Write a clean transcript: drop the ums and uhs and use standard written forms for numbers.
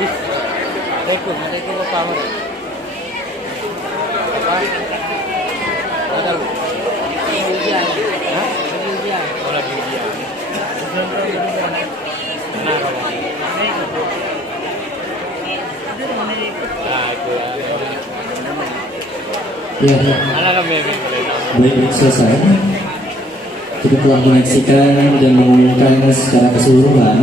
Ada itu bapak mau. Apa? Ada. Ujian. Hah? Ujian. Orang ujian. Nah, kalau ya, baik selesai. Kita telah menyaksikan dan mengumumkan secara keseluruhan